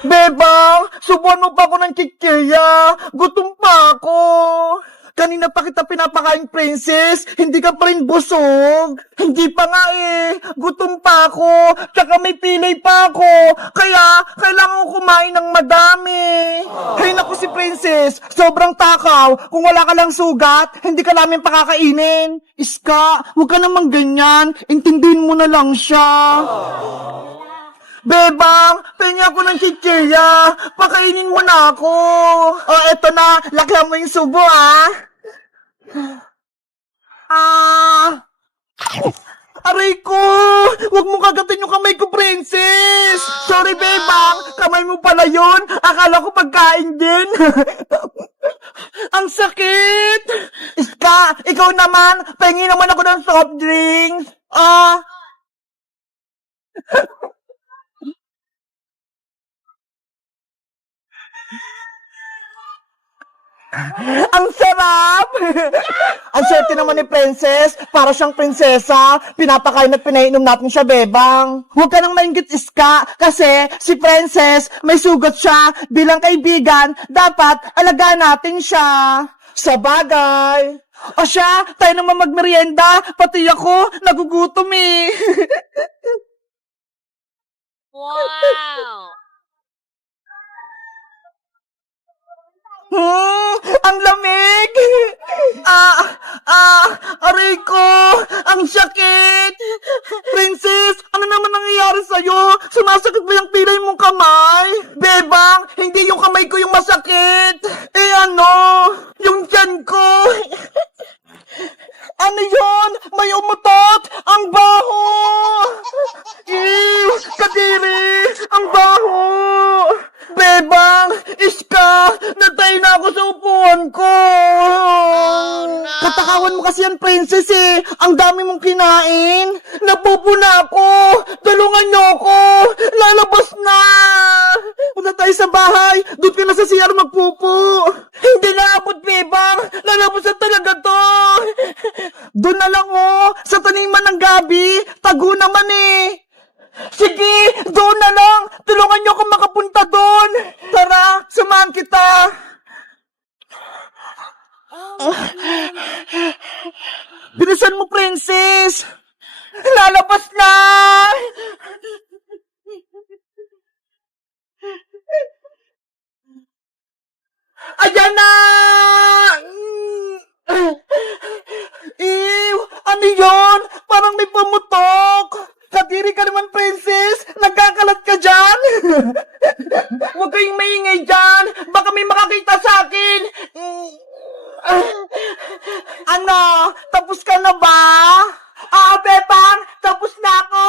Bebang, subuan mo pa ako ng chichirya. Gutom pa ako. Kanina pa kita pinapakain, princess. Hindi ka pa rin busog. Hindi pa nga eh. Gutom pa ako. Tsaka may pilay pa ako. Kaya, kailangan ko kumain ng madami. Hay naku si princess. Sobrang takaw. Kung wala ka lang sugat, hindi ka namin pakakainin. Iska, huwag ka namang ganyan. Intindihin mo na lang siya. Bebang, pengi ako ng chichirya. Pakainin mo na ako. O, eto na. Lakihan mo yung subo, Aray ko! Huwag mo kagatin yung kamay ko, princess! Sorry, Bebang! Kamay mo pala yun! Akala ko pagkain din! Ang sakit! Iska, ikaw naman! Pengi naman ako ng soft drinks! Ang sarap! Ang swerte naman ni Princess. Para siyang prinsesa. Pinapakain at pinainom natin siya, Bebang. Huwag ka nang mainggit, Iska. Kasi si Princess, may sugat siya. Bilang kaibigan, dapat alagaan natin siya. Sa bagay. O siya, tayo naman magmerienda. Pati ako, nagugutom eh. Wow! Ang lamig! Aray ko! Ang sakit! Princess, ano naman nangyayari sa'yo? Sumasakit ba yung pilay mong kamay? Bebang, hindi yung kamay ko yung masakit! Eh ano? Yung tiyan ko! Ano yun? May umutot! Ang baho! Ew! Kadiri! Ang baho! Bebang! Iska! Natay na ako sa upuan ko! Katakawan mo kasi yan, princess eh! Ang dami mong kinain! Napupo na ako! Tulungan niyo ako! Lalabas na! Punta tayo sa bahay! Doon ka na sa CR magpupo! Hindi na abot, Bebang! Lalabas na talaga to! Doon na lang sa taniman ng gabi! Tago naman eh! Sige, doon na lang. Tulungan niyo akong makapunta doon. Tara, samahan kita. Bilisan mo, princess. Lalabas na. Ayan na. Ew, ano yun? Parang may pumutok. Kadiri ka naman, princess! Nagkakalat ka dyan! Huwag kayong maingay dyan! Baka may makakita sa akin! Ano? Tapos ka na ba? Bebang! Tapos na ako!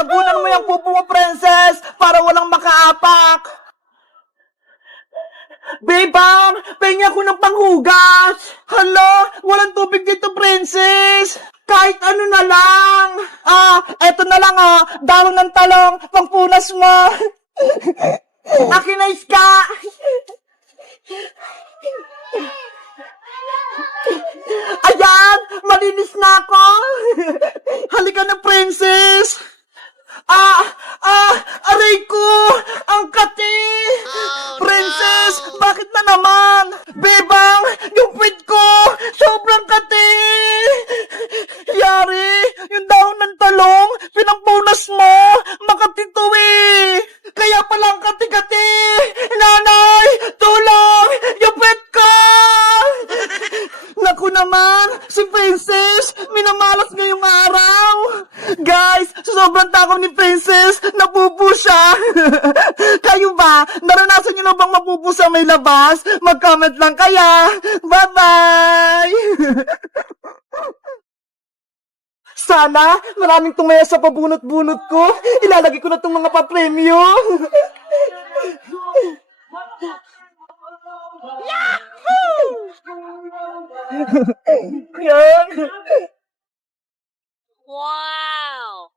Tagunan mo yung pupo mo, princess! Para walang makaapak! Bebang! Pengi ako ng panghugas! Hala! Walang tubig dito, princess! Kahit ano na lang! Eto na lang Dahon ng talong! Pangpunas mo! Akin na, Iska! Ayan! Malinis na ako! Halika na, princess! Aray ko! Ang kati! Princess! Bakit na naman? Bebang! Yung pit ko! Sobrang kati! Yari! Yung dahon ng talong! Pinampunas mo! Makati to eh! Kaya palang kati-kati! Nanay! Tulong! Yung pit ko! Naku naman! Si Princess! Minamalas ngayong araw! Guys! Sobrang takaw ni Princess! Napupo siya! Kayo ba? Naranasan niyo na bang mapupo sa may labas? Mag-comment lang kaya! Bye-bye! Sana maraming tumaya sa pabunot-bunot ko. Ilalagay ko na itong mga papremyo. Yahoo! Yan. Wow!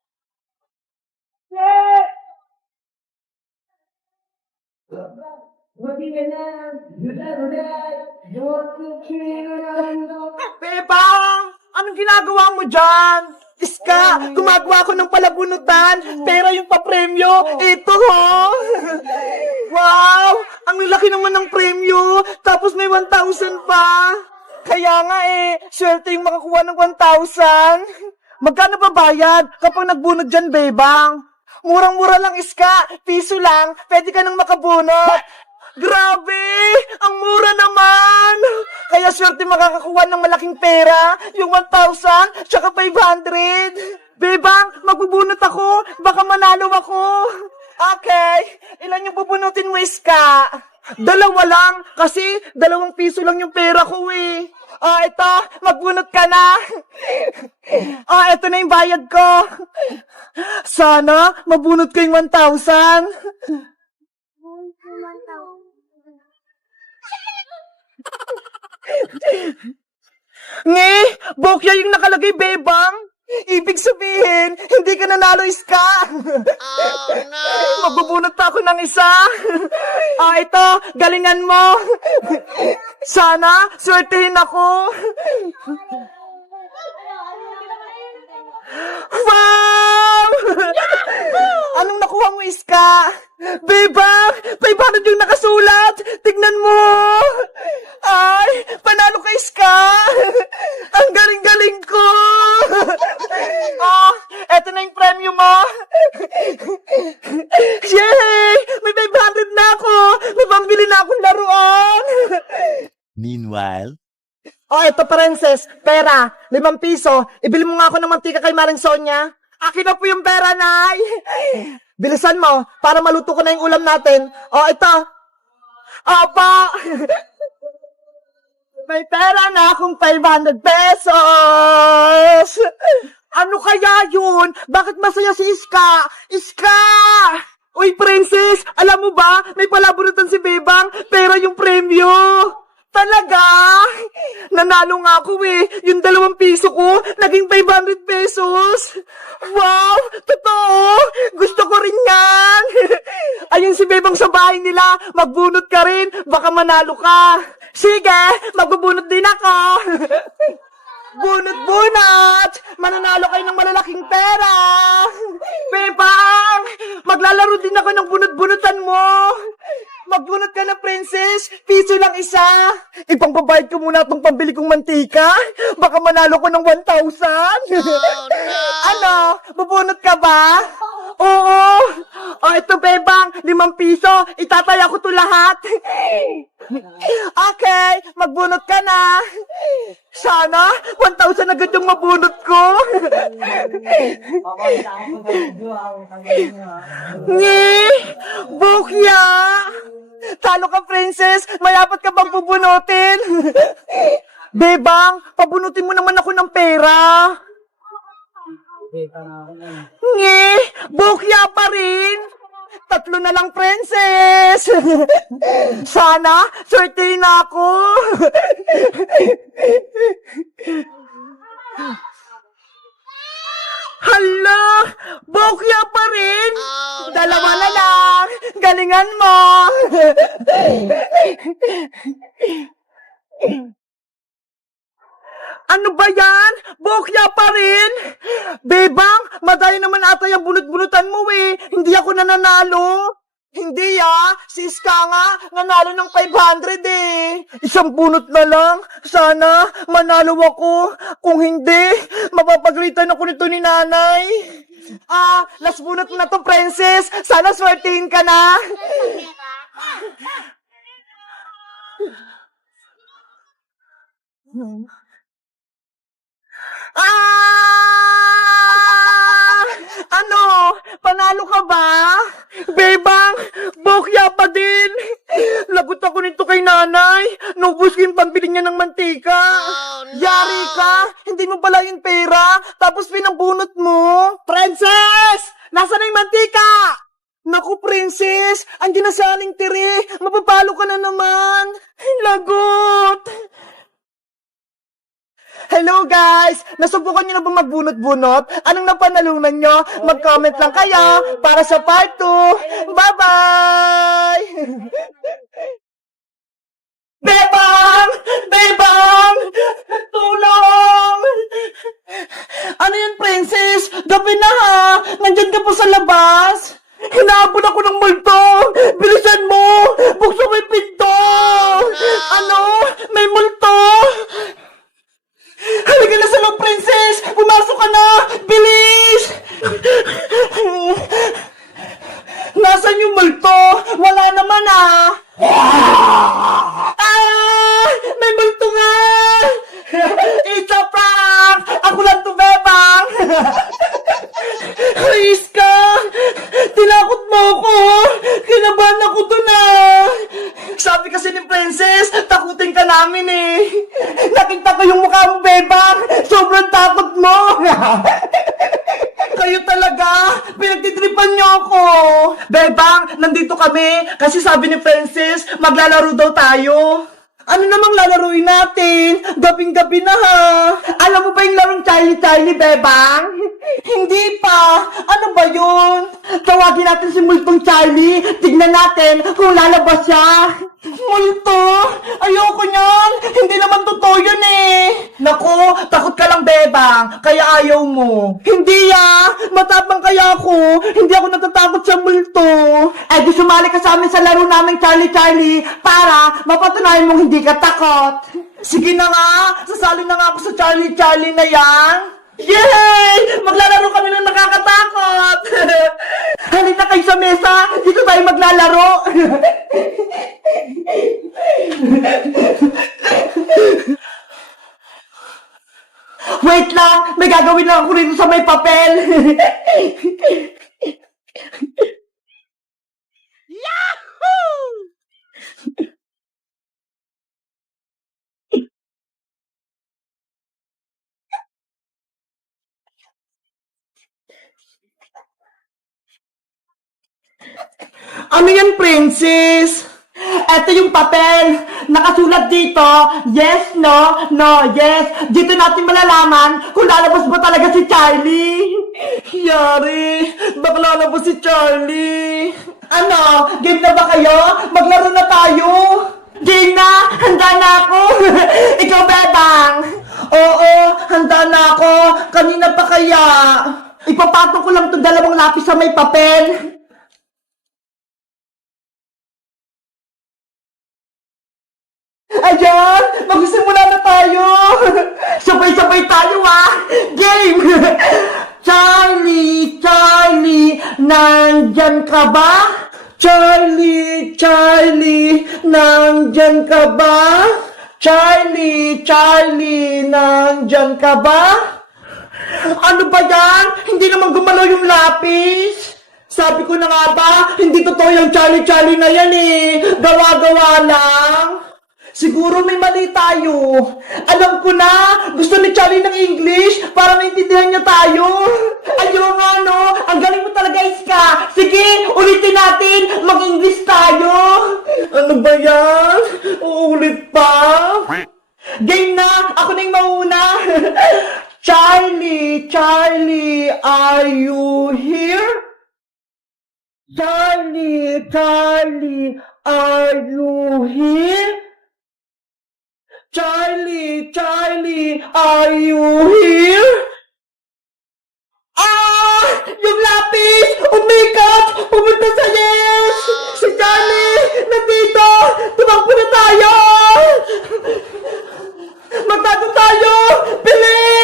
Bebang! Anong ginagawa mo dyan? Iska, gumagawa ko ng palabunutan. Pera yung papremyo. Ito ho. premyo, tapos may 1,000 pa. Kaya nga swerte yung makakuha ng 1,000. Magkano ba bayad kapag nagbunot dyan, bebang? Murang-mura lang, Iska. Piso lang, pwede ka nang makabunot. Grabe! Ang mura naman! Kaya swerte makakakuha ng malaking pera, yung 1,000, tsaka 500. Bebang, magbubunot ako, baka manalo ako. Okay, ilan yung bubunutin mo, Iska? 2 lang, kasi 2 piso lang yung pera ko ito, magbunot ka na. Ito na yung bayad ko. Sana, mabunot ko yung 1,000. Nge, bokya yung nakalagay, bebang. Ibig sabihin, hindi ka nanalo, Iska. Oh no! Magbubunot pa ako ng isa. Ito, galingan mo. Sana, swertehin ako. Wow! Anong nakuha mo, Iska? Bebang, 500 yung nakasulat. Tignan mo. Ay, panalo ka, Iska. Ang galing-galing ko. Eto na yung premyo mo. Yay! May 500 na ako. May pambili na akong laruan. Meanwhile, Eto, princess. Pera. 5 piso. Ibili mo nga ako ng mantika kay Maring Sonia. Akin na po yung pera, Nay. Bilisan mo, para maluto ko na yung ulam natin. Ito. Opo. May pera na akong 500 pesos. Ano kaya yun? Bakit masaya si Iska? Iska! Uy, princess, alam mo ba, may palabunutan si Bebang, pera yung premyo. Talaga? Nanalo nga ako Yung 2 piso ko, naging 500 pesos. Wow! Totoo! Gusto ko rin yan! Ayun si Bebang sa bahay nila, magbunot ka rin, baka manalo ka. Sige, magbubunot din ako. Bunot-bunot! Mananalo kayo ng malalaking pera! Bebang! Maglalaro din ako ng bunot-bunutan mo! Magbunot ka na, princess! Piso lang isa! Ipangbabayad ko muna itong pambili kong mantika! Baka manalo ko ng 1,000! Ano? Bubunot ka ba? Oo! Ito, Bebang! 5 piso! Itataya ko to lahat! Okay! Magbunot ka na! Sana, 1,000 agad yung mabunot ko! Ngi! Bukya! Talo ka, princess! Mayapat ka bang bubunutin? Bebang, pabunutin mo naman ako ng pera! Ngi! Bukya pa rin! 3 na lang, princess! Sana, swertehin ako! Hala! Bokya pa rin! Oh, 2 na lang! Galingan mo! Ano ba yan? Bokya pa rin? Bebang, madaya naman ata yung bunot-bunutan mo Hindi ako nananalo. Hindi si Iska nga, nanalo ng 500 Isang bunot na lang. Sana, manalo ako. Kung hindi, mapapaglitan ako nito ni nanay. Last bunot na to, princess. Sana swertehin ka na. Ano? Panalo ka ba? Bebang, bokya pa din. Lagot ako nito kay nanay. Naubos ko yung pambili niya ng mantika. Oh, no. Yari ka, hindi mo pala yung pera. Tapos pinambunot mo. Princess! Nasaan na yung mantika? Naku, princess! Andiyan na sa aling tiri. Mapapalo ka na naman. Lagot! Hello guys! Nasubukan niyo na ba magbunot-bunot? Anong napanalunan niyo? Mag-comment lang kayo para sa part 2. Bye-bye! Bebang! Bebang! Tulong! Ano yan, princess? Gabi na ha! Nandyan ka pa sa labas? Hinahabol ako ng multo! Bilisan mo! Buksan mo yung pinto! naku to na. Sabi kasi ni Princess, takutin ka namin eh. Nakita ko yung mukha mo, Bebang. Sobrang takot mo. Kayo talaga, pinagtitripan niyo ako. Bebang, nandito kami kasi sabi ni Princess, maglalaro daw tayo. Ano namang lalaruin natin? Gabing-gabi na ha. Alam mo ba yung larong Charlie, Bebang? Hindi pa. Ano ba yun? Tawagin natin si Multong Charlie. Tignan natin kung lalabas siya. Multo? Ayoko niyan. Hindi naman totoo yun eh. Naku, takot ka lang, Bebang. Kaya ayaw mo. Hindi matapang kaya ako. Hindi ako natatakot sa multo. Eh di sumali ka sa amin sa laro namin Charlie para mapatunayan mong hindi ka takot. Sige na nga, sasali na nga ako sa Charlie na yan. Yay! Maglalaro kami ng nakakatakot! Halika kayo sa mesa, dito tayo maglalaro! Wait lang, may gagawin lang ako rito sa may papel! Ano yan, Princess? Ito yung papel. Nakasulat dito, yes, no, no, yes. Dito natin malalaman kung lalabas ba talaga si Charlie. Yari, baka lalabas si Charlie. Ano, game na ba kayo? Maglaro na tayo. Game na, handa na ako. Ikaw, Bebang. Oo, handa na ako. Kanina pa kaya. Ipapatong ko lang itong 2 lapis sa may papel. Ayan! Magsimula na tayo! Sabay-sabay tayo Game! Charlie, nandyan ka ba? Charlie, nandyan ka ba? Charlie, nandyan ka ba? Ano ba yan? Hindi naman gumalaw yung lapis! Sabi ko na nga ba, hindi totoo yung Charlie na yan eh! Gawa-gawa lang! Siguro may mali tayo. Alam ko na, gusto ni Charlie ng English para maintindihan niya tayo. Ayaw nga no, ang galing mo talaga, Iska. Sige, ulitin natin, mag-English tayo. Ano ba yan? Uulit pa? Game na, ako na yung mauna. Charlie, are you here? Charlie, are you here? Charlie, are you here? Yung lapis! Oh my God! Pumunta sa yes! Si Charlie! Nandito! Tumakbo na tayo! Magtago tayo! Bilis!